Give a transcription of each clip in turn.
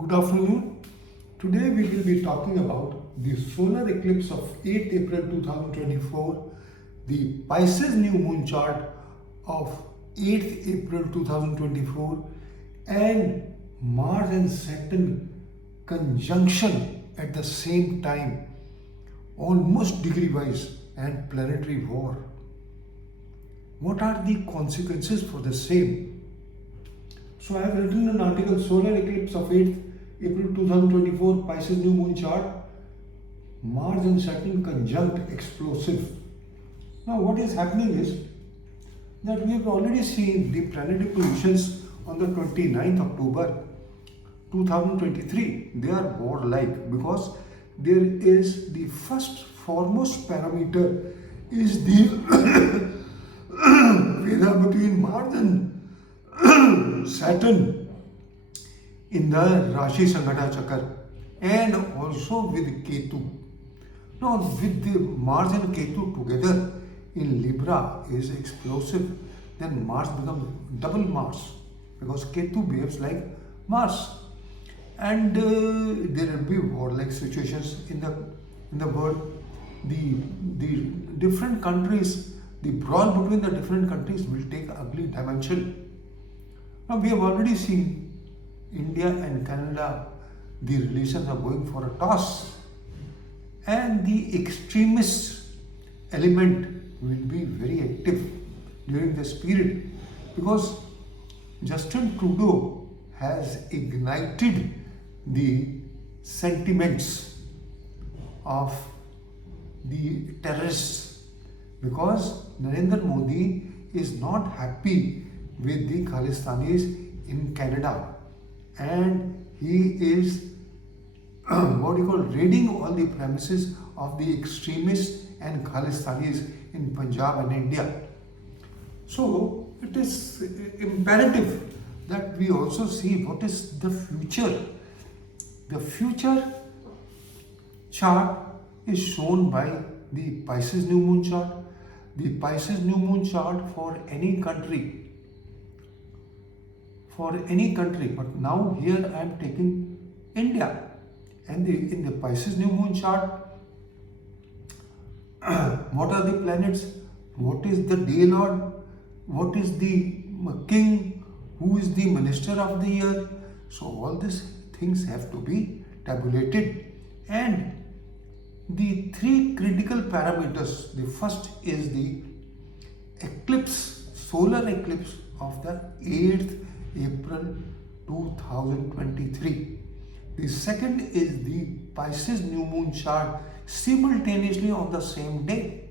Good afternoon. Today we will be talking about the solar eclipse of 8th April 2024, the Pisces new moon chart of 8th April 2024, and Mars and Saturn conjunction at the same time, almost degree wise, and planetary war. What are the consequences for the same? So I have written an article, Solar Eclipse of 8th April 2024, Pisces New Moon Chart, Mars and Saturn conjunct explosive. Now what is happening is that we have already seen the planetary positions on the 29th October 2023. They are warlike because there is the first foremost parameter is the Veda between Mars and Saturn in the Rashi Sanghata Chakra and also with Ketu. Now with the Mars and Ketu together in Libra is explosive, then Mars becomes double Mars because Ketu behaves like Mars, and there will be warlike situations in the world. The different countries, the brawl between the different countries will take ugly dimension. Now we have already seen India and Canada, the relations are going for a toss, and the extremist element will be very active during this period because Justin Trudeau has ignited the sentiments of the terrorists because Narendra Modi is not happy with the Khalistanis in Canada, and he is raiding all the premises of the extremists and Khalistanis in Punjab and India. So it is imperative that we also see what is the future. The future chart is shown by the Pisces new moon chart. The Pisces new moon chart for any country, but now here I am taking India, and in the Pisces new moon chart, what are the planets, what is the day lord, what is the king, who is the minister of the year. So all these things have to be tabulated, and the three critical parameters, the first is the eclipse, solar eclipse of the 8th April 2023. The second is the Pisces new moon chart simultaneously on the same day.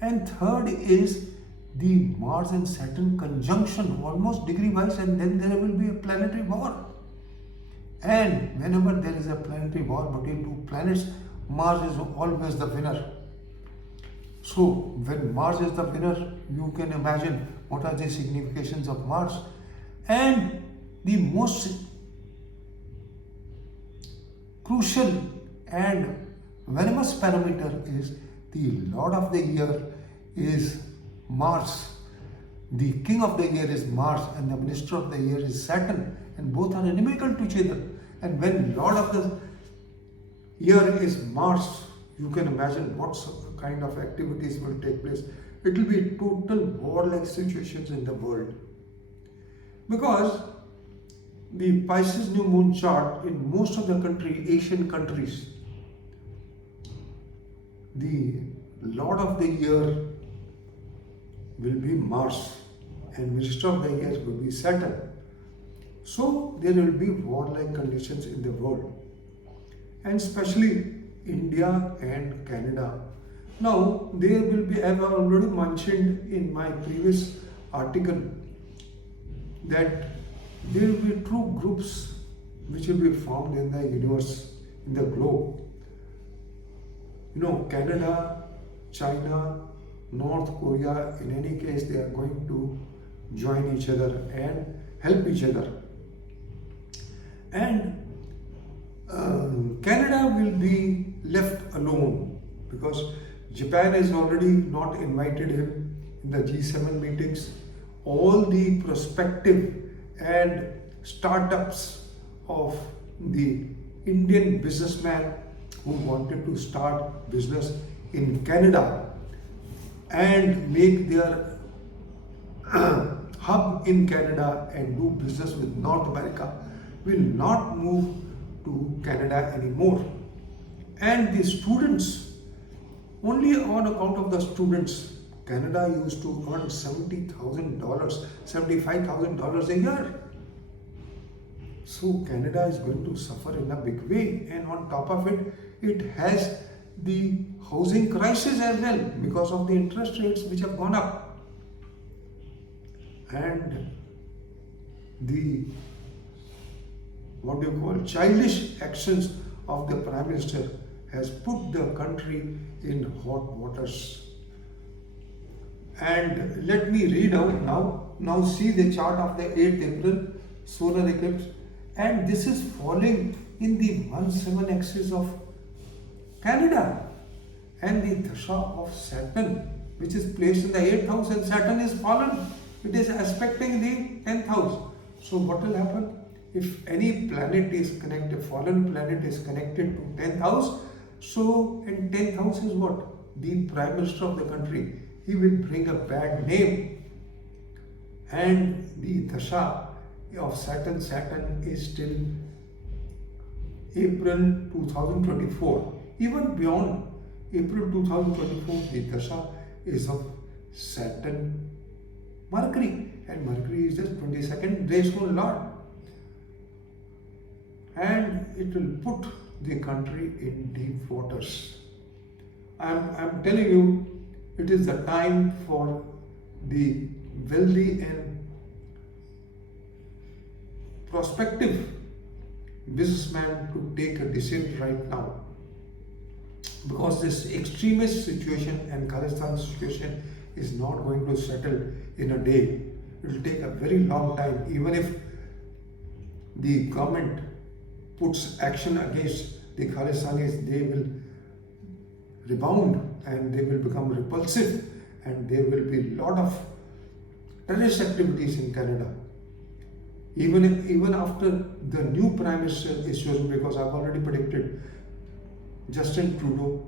And third is the Mars and Saturn conjunction almost degree wise, and then there will be a planetary war. And whenever there is a planetary war between two planets, Mars is always the winner. So when Mars is the winner, you can imagine what are the significations of Mars. And the most crucial and venomous parameter is the Lord of the year is Mars. The king of the year is Mars and the minister of the year is Saturn, and both are inimical to each other. And when Lord of the year is Mars, you can imagine what kind of activities will take place. It will be total warlike situations in the world. Because the Pisces new moon chart in most of the Asian countries, the Lord of the year will be Mars and Minister of the year will be Saturn. So there will be warlike conditions in the world, and especially India and Canada. Now there will be, I have already mentioned in my previous article, that there will be two groups which will be formed in the universe, in the globe. Canada, China, North Korea, in any case they are going to join each other and help each other. And Canada will be left alone because Japan has already not invited him in the G7 meetings. All the prospective and startups of the Indian businessman who wanted to start business in Canada and make their hub in Canada and do business with North America will not move to Canada anymore. And the students, only on account of the students, Canada used to earn $70,000, $75,000 a year. So Canada is going to suffer in a big way, and on top of it, it has the housing crisis as well because of the interest rates which have gone up. And the childish actions of the Prime Minister has put the country in hot waters. And let me read out now. Now see the chart of the 8th April solar eclipse, and this is falling in the 1/7 axis of Canada, and the Dasha of Saturn, which is placed in the 8th house, and Saturn is fallen. It is aspecting the 10th house. So what will happen? If any planet is connected, fallen planet is connected to 10th house, so in 10th house is what? The Prime Minister of the country. He will bring a bad name. And the Dasha of Saturn is till April 2024. Even beyond April 2024, the Dasha is of Saturn Mercury, and Mercury is just 22nd graceful Lord. And it will put the country in deep waters. I'm telling you, it is the time for the wealthy and prospective businessman to take a decision right now, because this extremist situation and Khalistan situation is not going to settle in a day. It will take a very long time. Even if the government puts action against the Khalistanis, they will rebound and they will become repulsive, and there will be a lot of terrorist activities in Canada. Even after the new Prime Minister is chosen, because I've already predicted Justin Trudeau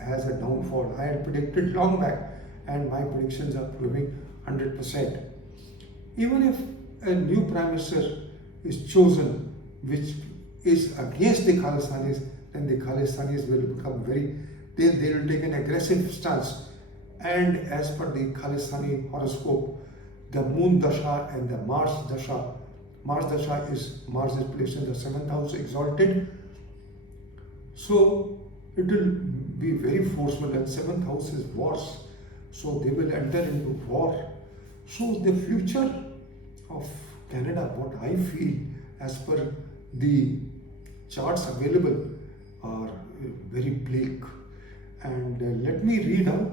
has a downfall. I had predicted long back, and my predictions are proving 100%. Even if a new Prime Minister is chosen which is against the Khalistanis, then the Khalistanis will become they will take an aggressive stance. And as per the Khalistani horoscope, the Moon Dasha and the Mars Dasha, Mars is placed in the 7th house exalted. So it will be very forceful, and 7th house is wars. So they will enter into war. So the future of Canada, what I feel as per the charts available, are very bleak. And let me read out.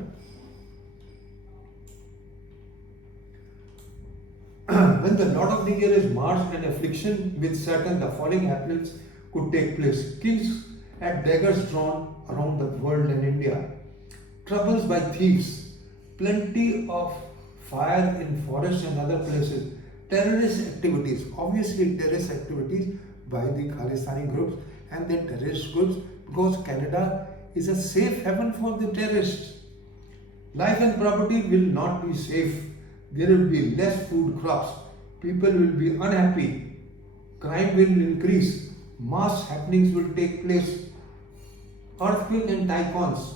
When the Lord of the Year is Mars and affliction with Saturn, the following happenings could take place. Kings at daggers drawn around the world and India. Troubles by thieves. Plenty of fire in forests and other places. Terrorist activities. Obviously terrorist activities by the Khalistani groups and the terrorist groups, because Canada is a safe haven for the terrorists. Life and property will not be safe. There will be less food crops. People will be unhappy. Crime will increase. Mass happenings will take place. Earthquake and typhoons.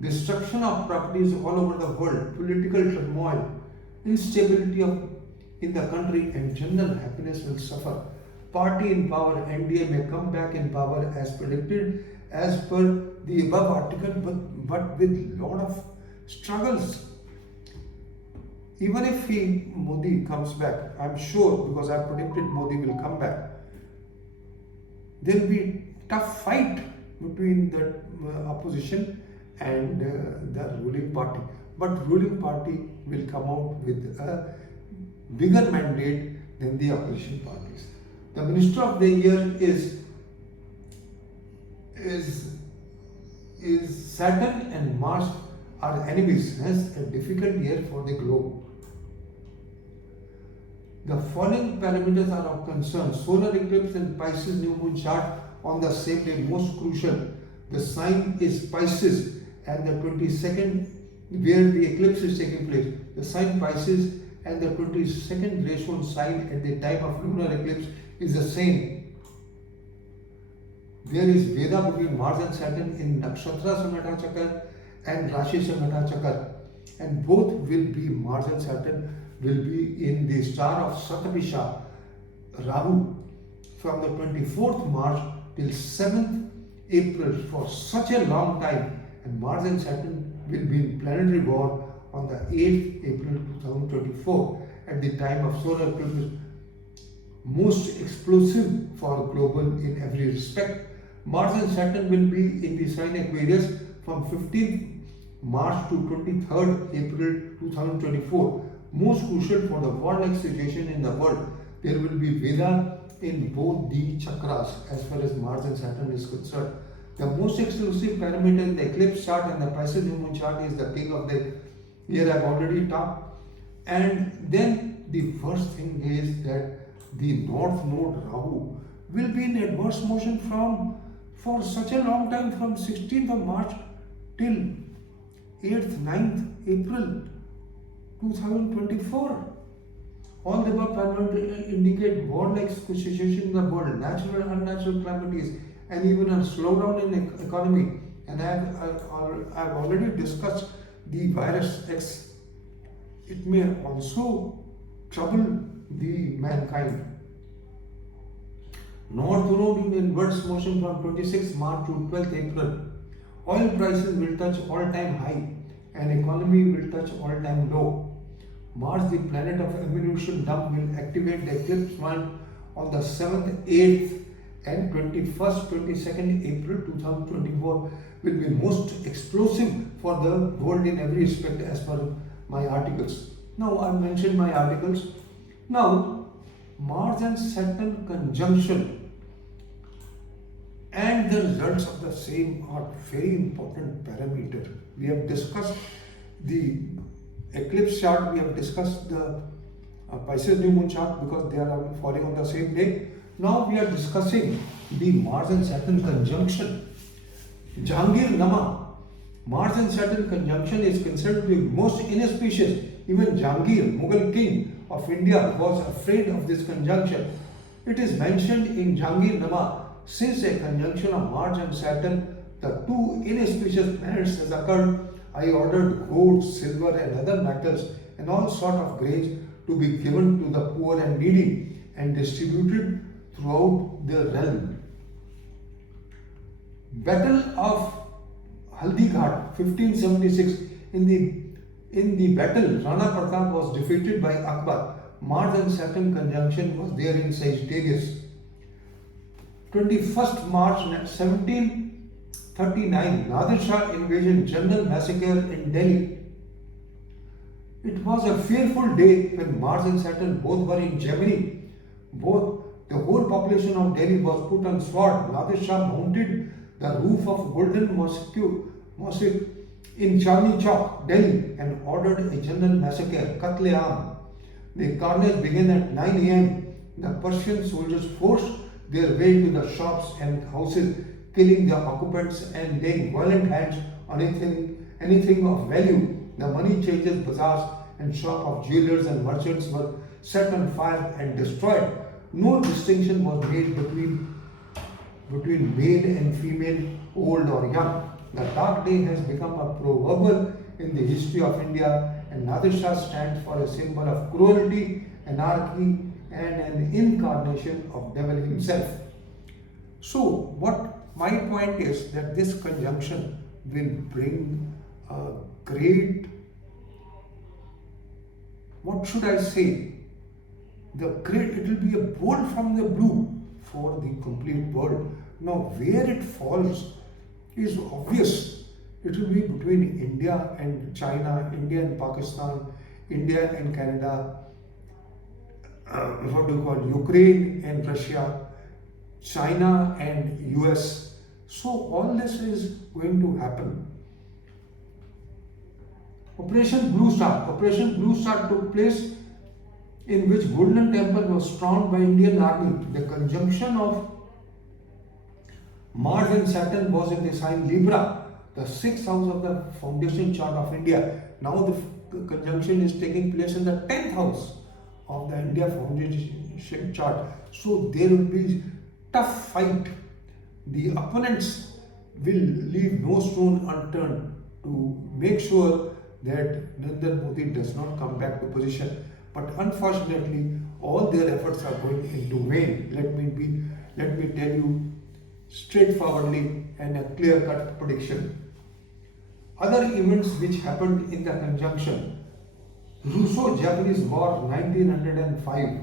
Destruction of properties all over the world. Political turmoil. Instability in the country, and general happiness will suffer. Party in power, NDA may come back in power as predicted as per the above article, but with lot of struggles. Even if Modi comes back, I'm sure, because I predicted Modi will come back, there will be tough fight between the opposition and the ruling party. But ruling party will come out with a bigger mandate than the opposition parties. The Minister of the Year is Saturn and Mars are enemies, hence a difficult year for the globe. The following parameters are of concern. Solar eclipse and Pisces new moon chart on the same day, most crucial. The sign is Pisces and the 22nd where the eclipse is taking place. The sign Pisces and the 22nd ratio sign at the time of lunar eclipse is the same. There is Veda between Mars and Saturn in Nakshatra Samghata Chakra and Rashi Samghata Chakra, and both will be Mars and Saturn will be in the star of Satapisha, Rahu, from the 24th March till 7th April for such a long time, and Mars and Saturn will be in planetary war on the 8th April 2024 at the time of solar eclipse, most explosive for global in every respect. Mars and Saturn will be in the sign Aquarius from 15th March to 23rd April 2024. Most crucial for the warlike situation in the world. There will be Veda in both the chakras as far as Mars and Saturn is concerned. The most exclusive parameter in the eclipse chart and the Pisces new moon chart is the king of the year. I've already talked. And then the first thing is that the North Node Rahu will be in adverse motion for such a long time, from 16th of March till 8th, 9th April 2024. All the above parameters indicate war-like situation in the world, natural and unnatural calamities, and even a slowdown in the economy. And I've already discussed the virus X. It may also trouble the mankind. North Node in inverse motion from 26th March to 12th April. Oil prices will touch all-time high and economy will touch all-time low. Mars, the planet of evolution dump, will activate the eclipse one on the 7th, 8th and 21st, 22nd April 2024 will be most explosive for the world in every respect as per my articles. Now I mentioned my articles. Now Mars and Saturn conjunction and the results of the same are very important parameter. We have discussed the eclipse chart, we have discussed the Pisces new moon chart because they are falling on the same day. Now we are discussing the Mars and Saturn conjunction. Jahangir Nama, Mars and Saturn conjunction is considered to be most inauspicious. Even Jahangir-Mughal King of India was afraid of this conjunction. It is mentioned in Jahangir Nama Since a conjunction of Mars and Saturn, the two inauspicious planets has occurred, I ordered gold, silver and other metals and all sort of grains to be given to the poor and needy and distributed throughout the realm. Battle of HALDIGHAT 1576. In the battle, Rana Pratap was defeated by Akbar. Mars and Saturn conjunction was there in Sagittarius. 21st March 1739, Nader Shah invasion, general massacre in Delhi. It was a fearful day when Mars and Saturn both were in Gemini. The whole population of Delhi was put on sword. Nader Shah mounted the roof of Golden Mosque in Chandni Chowk, Delhi, and ordered a general massacre, Katle-Aam. The carnage began at 9 a.m. The Persian soldiers forced their way to the shops and houses, killing the occupants and laying violent hands on anything of value. The money changers, bazaars and shop of jewelers and merchants were set on fire and destroyed. No distinction was made between male and female, old or young. The dark day has become a proverbial in the history of India, and Nader Shah stands for a symbol of cruelty, anarchy, and an incarnation of devil himself. So, what my point is that this conjunction will bring a great, what should I say? It will be a bolt from the blue for the complete world. Now, where it falls is obvious. It will be between India and China, India and Pakistan, India and Canada, Ukraine and Russia, China and US. So all this is going to happen. Operation Blue Star took place in which Golden Temple was stormed by Indian army. The conjunction of Mars and Saturn was in the sign Libra, the sixth house of the foundation chart of India. Now the conjunction is taking place in the 10th house of the India foundation chart. So there will be tough fight. The opponents will leave no stone unturned to make sure that Narendra Modi does not come back to position. But unfortunately, all their efforts are going into vain. Let me tell you straightforwardly and a clear-cut prediction. Other events which happened in the conjunction: Russo-Japanese War 1905,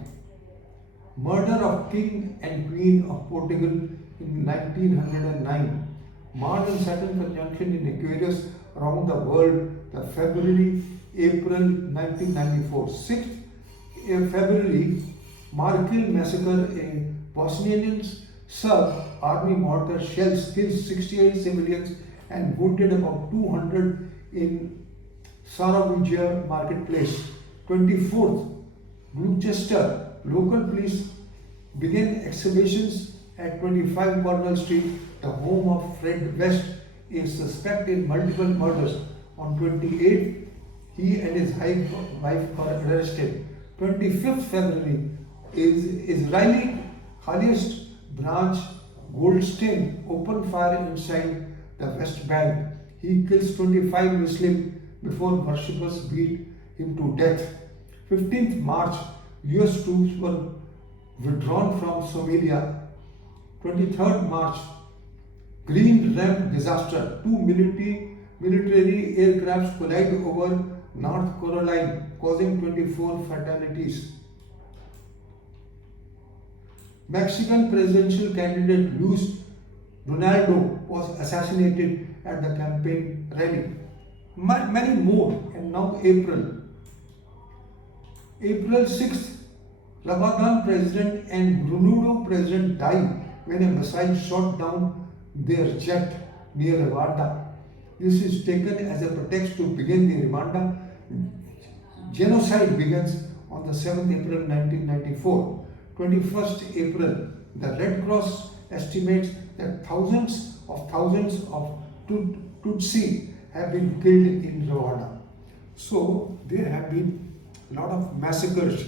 murder of King and Queen of Portugal in 1909, Mars and Saturn conjunction in Aquarius around the world, the February-April 1994, 6th February, Markil massacre, a Bosnian Serb army mortar shells killed 68 civilians and wounded about 200 in Sarajevo marketplace. 24th, Gloucester, local police began excavations at 25 Cornwall Street, the home of Fred West, a suspect in multiple murders. On 28th, he and his wife were arrested. 25th February, Israeli highest branch Goldstein opened fire inside the West Bank. He kills 25 Muslims before worshippers beat him to death. 15th March, US troops were withdrawn from Somalia. 23rd March, Green Ramp disaster. Two military aircrafts collide over North Carolina, causing 24 fatalities. Mexican presidential candidate Luis Ronaldo was assassinated at the campaign rally. Many more. And now April 6th, Lebanon president and Brunei president died when a missile shot down their jet near Rwanda. This is taken as a pretext to begin the Rwanda genocide begins on the 7th April 1994. 21st April, the Red Cross estimates that thousands of Tutsi have been killed in Rwanda. So there have been a lot of massacres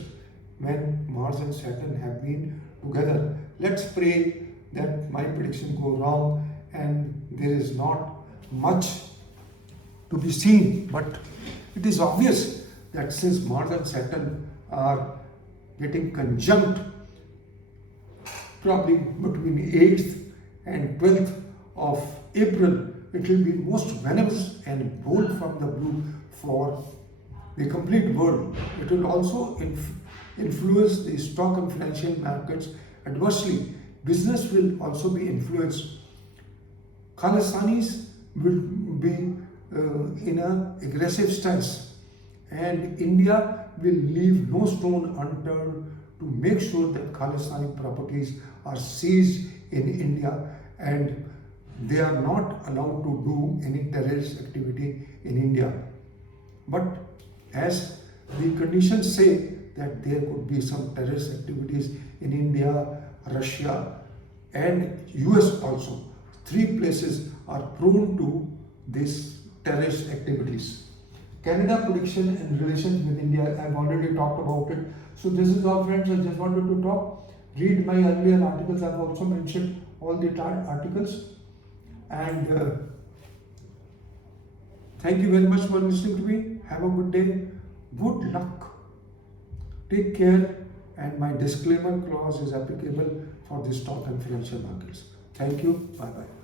when Mars and Saturn have been together. Let's pray that my prediction go wrong and there is not much to be seen. But it is obvious that since Mars and Saturn are getting conjunct probably between 8th and 12th of April, it will be most venomous and bold from the blue for the complete world. It will also influence the stock and financial markets adversely. Business will also be influenced. Khalistanis will be in an aggressive stance, and India will leave no stone unturned to make sure that Khalistani properties are seized in India and they are not allowed to do any terrorist activity in India. But as the conditions say that there could be some terrorist activities in India, Russia and US also. Three places are prone to these terrorist activities. Canada prediction in relations with India, I have already talked about it. So this is all, friends. I just wanted to talk. Read my earlier articles. I have also mentioned all the articles. And thank you very much for listening to me. Have a good day. Good luck. Take care. And my disclaimer clause is applicable for the stock and financial markets. Thank you. Bye-bye.